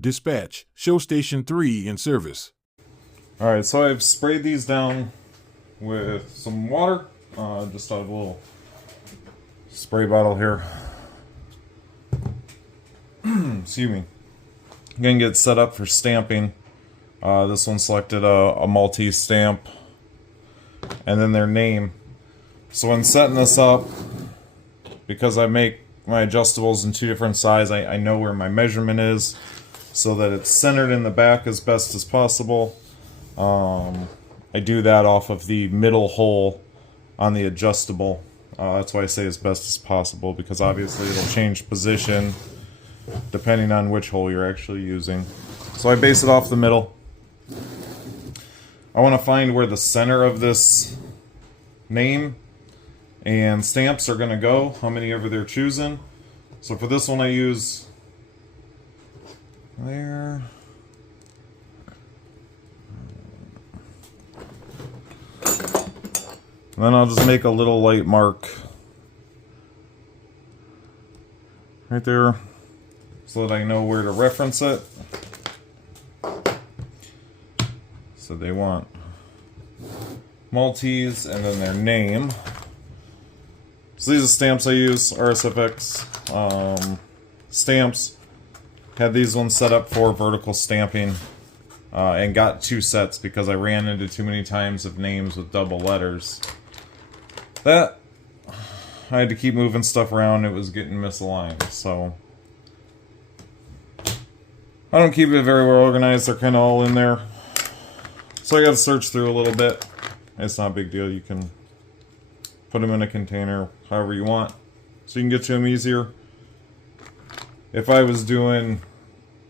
Dispatch, show station 3 in service. Alright, so I've sprayed these down with some water. Just out of a little spray bottle here. Excuse me. I'm gonna get set up for stamping. This one selected a Maltese stamp and then their name. So when setting this up, because I make my adjustables in two different sizes, I know where my measurement is so that it's centered in the back as best as possible. I do that off of the middle hole on the adjustable. That's why I say as best as possible, because obviously it'll change position depending on which hole you're actually using. So I base it off the middle. I want to find where the center of this name and stamps are going to go, how many ever they're choosing. So for this one I use there. And then I'll just make a little light mark right there so that I know where to reference it. So they want Maltese and then their name. So these are stamps I use, RSFX stamps. Had these ones set up for vertical stamping and got two sets because I ran into too many times of names with double letters. That I had to keep moving stuff around, it was getting misaligned, so I don't keep it very well organized, they're kind of all in there. So I got to search through a little bit. It's not a big deal, you can put them in a container however you want so you can get to them easier. If I was doing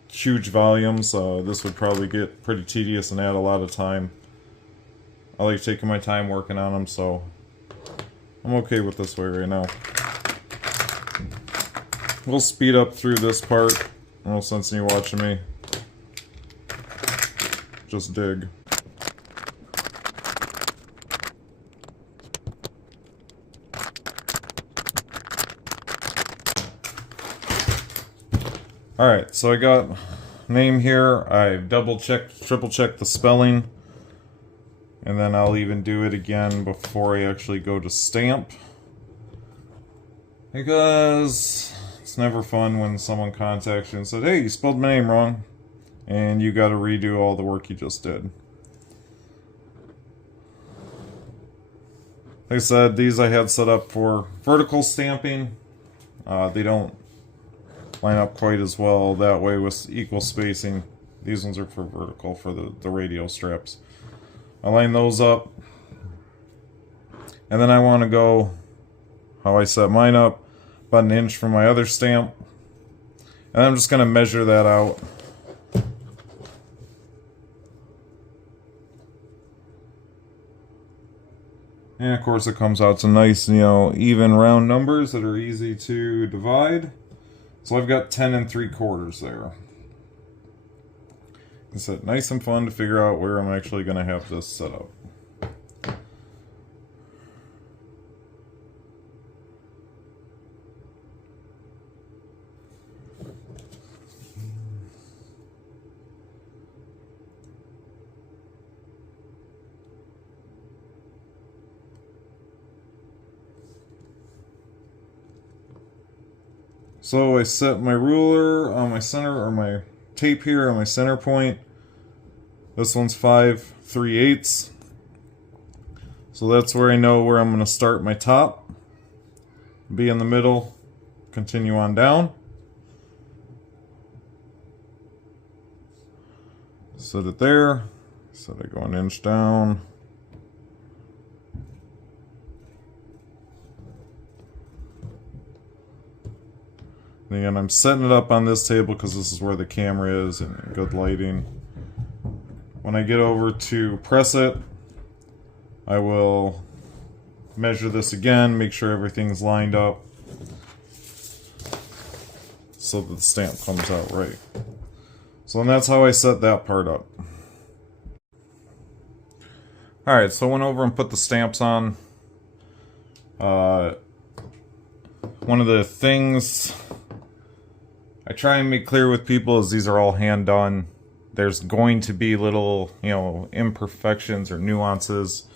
huge volumes, this would probably get pretty tedious and add a lot of time. I like taking my time working on them, so I'm okay with this way right now. We'll speed up through this part. No sense in you watching me. Just dig. Alright, so I got name here. I've double checked, triple checked the spelling. And then I'll even do it again before I actually go to stamp. Because it's never fun when someone contacts you and said, hey, you spelled my name wrong. And you gotta redo all the work you just did. Like I said, these I had set up for vertical stamping. They don't line up quite as well that way with equal spacing. These ones are for vertical for the radio strips. I line those up, and then I want to go how I set mine up, about an inch from my other stamp, and I'm just going to measure that out. And of course it comes out to nice, even round numbers that are easy to divide. So I've got 10 3/4 there. It's nice and fun to figure out where I'm actually going to have this set up. So I set my ruler on my center, or my tape here on my center point. This one's 5 3/8. So that's where I know where I'm going to start my top. Be in the middle, continue on down. Set it there. Set I go an inch down. And again, I'm setting it up on this table because this is where the camera is and good lighting. When I get over to press it, I will measure this again, make sure everything's lined up so that the stamp comes out right. So that's how I set that part up. Alright, so I went over and put the stamps on. One of the things I try and make clear with people is these are all hand done. There's going to be little, imperfections or nuances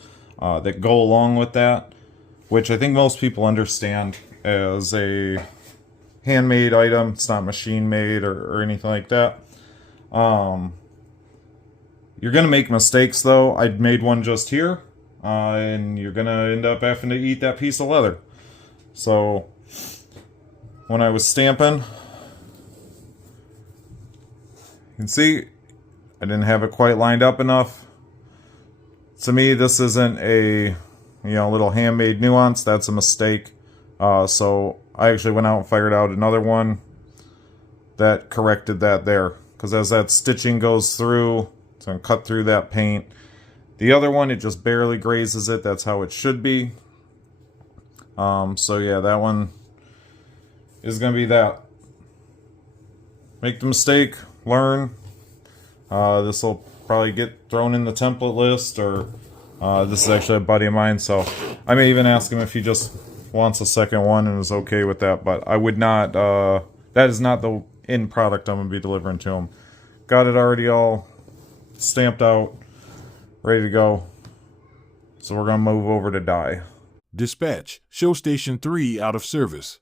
that go along with that, which I think most people understand as a handmade item. It's not machine made or anything like that. You're gonna make mistakes though. I made one just here, and you're gonna end up having to eat that piece of leather. So when I was stamping, you can see I didn't have it quite lined up enough. To me, this isn't a little handmade nuance. That's a mistake. So I actually went out and fired out another one that corrected that there. Because as that stitching goes through, it's going to cut through that paint. The other one, it just barely grazes it. That's how it should be. So yeah, that one is going to be that. Make the mistake, learn. This will probably get thrown in the template list, or this is actually a buddy of mine, so I may even ask him if he just wants a second one and is okay with that. But I would not, that is not the end product I'm going to be delivering to him. Got it already all stamped out, ready to go. So we're going to move over to die. Dispatch. Show station 3 out of service.